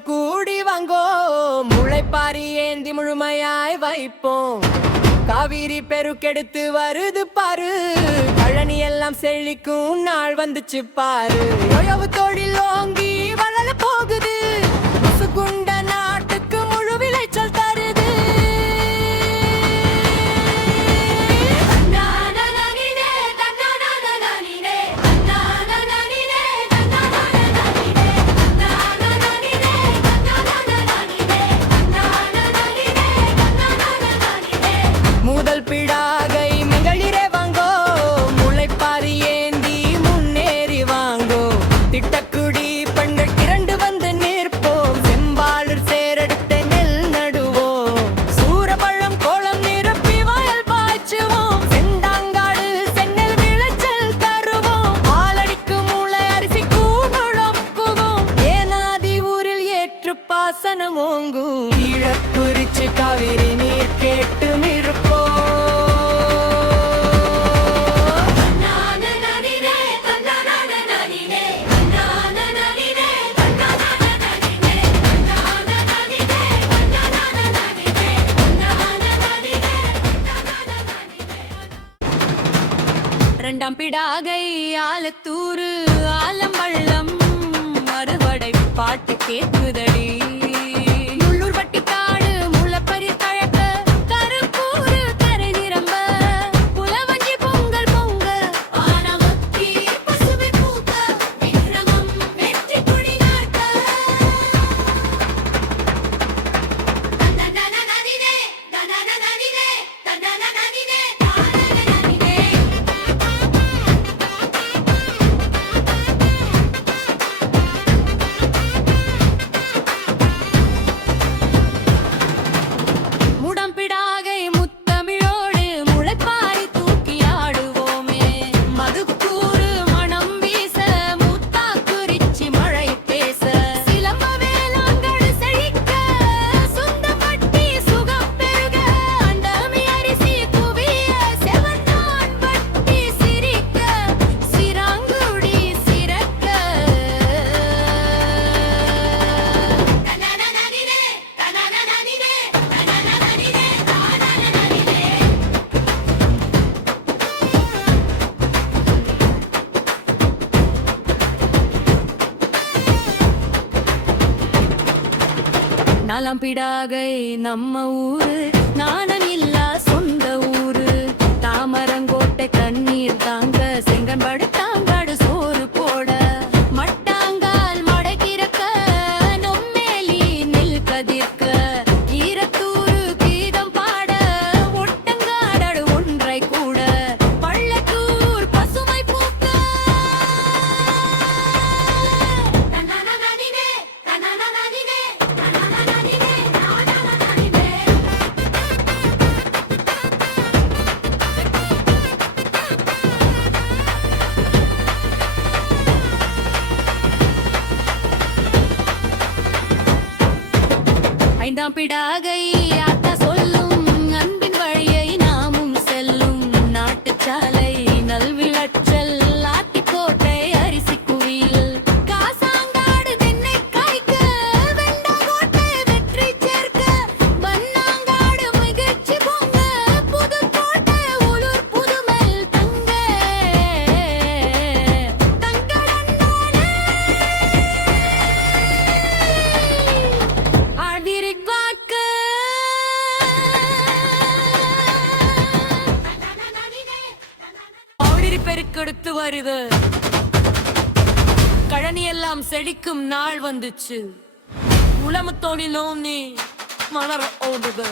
அனைவரும் கூடி வாங்கோ, முளைப்பாரி ஏந்தி முழுமையாய் வைப்போம். காவிரி பெருக்கெடுத்து வருது பாரு, கழனி எல்லாம் செழிக்கும் நாள் வந்துச்சு பாரு. உழவு தொழில் ஓங்கி வளர போகுது, முசுகுண்ட நாட்டுக்கு முழு விளைச்சல் தருது. முதல் பிடாகை மகளிரே வாங்கோ, முளைப்பாரி ஏந்தி முன்னேறி வாங்கோ. திட்டக்குடி பெண்கள் இரண்டு வந்து நிற்போம், செம்பாளர் சேரெடுத்து நெல் நடுவோம். சூரபழம் கோலம் நிரப்பி வயல் பாய்ச்சுவோம், செந்தாங்காடு சென்னல் விளைச்சல் தருவோம். ஆலடிக்கு மூளை அரிசி கூழொப்புவோம், ஏனாதி ஊரில் ஏற்று பாசனம் ஓங்கும். இழப்புரிச்சு காவிரி நீர் கேட்டு இருப்போம். இரண்டாம் பிடாகை ஆலத்தூரு ஆலம்பள்ளம் மறுவடை பாட்டு கேட்குதடி. முள்ளூர் பட்டிக்காடு முளப்பரி தழக்க கருப்பூரு கரை நிரம்ப புலவஞ்சி பொங்கல் பொங்க ஆனவத்தி பசுமை பூக்க விக்ரமம் வெற்றி கொடி நாட்ட. தந்தன நதினே தந்தன நதினே தந்தன நதினே முடம்பிடாகை முத்தமிழோடு முளைப்பாரி தூக்கி ஆடுவோமே. மதுக்கூறு மனம் வீச முத்தாக்குரிச்சி மழை பேச சிலம்ப வேளாங்கடு செழிக்க சுந்தம்பட்டி சுகம் பெருக அண்டமி அரிசி குவிய செவன்னான் பட்டி சிரிக்க சிராங்குடி சிறக்க. நாலாம் பிடாகை நம்ம ஊரு, நாணம் இல்லா சொந்த ஊரு. தாமரங்கோட்டை கண்ணீர் தாங்க செங்கன்படு தாங்காடு சோறு போட மட்டாங்கால் மடக்கிறக்க நொம்மேலி நெல் கதிர்க்க ஈரத்தூரு கீதம் பாட ஒட்டங்காடடு ஒன்றை கூட பள்ளத்தூர் பசுமை பூக்க. ஐந்தாம் பிடாகை ஆத்தா சொல்லும் அன்பின் வழியை நாமும் செல்லும். நாட்டுச்சாலை நல்விளைச்சல் ஆத்திக்கோட்டை அரிசி குவியல் காசாங்காடு தென்னை காய்க்க வெண்டாங்கோட்டை வெற்றி சேர்க்க வண்ணாங்காடு மகிழ்ச்சி பொங்க புதுக்கோட்டை உலூர் புதுமல் தங்க தங்களண்ணானே ஆழ்விரிக் வாக்கு ஆழிரி பெருக்கெடுத்து வருது, கழனி எல்லாம் செழிக்கும் நாள் வந்துச்சு. உளமத்தோடிலும் நீ மலர ஓடுது.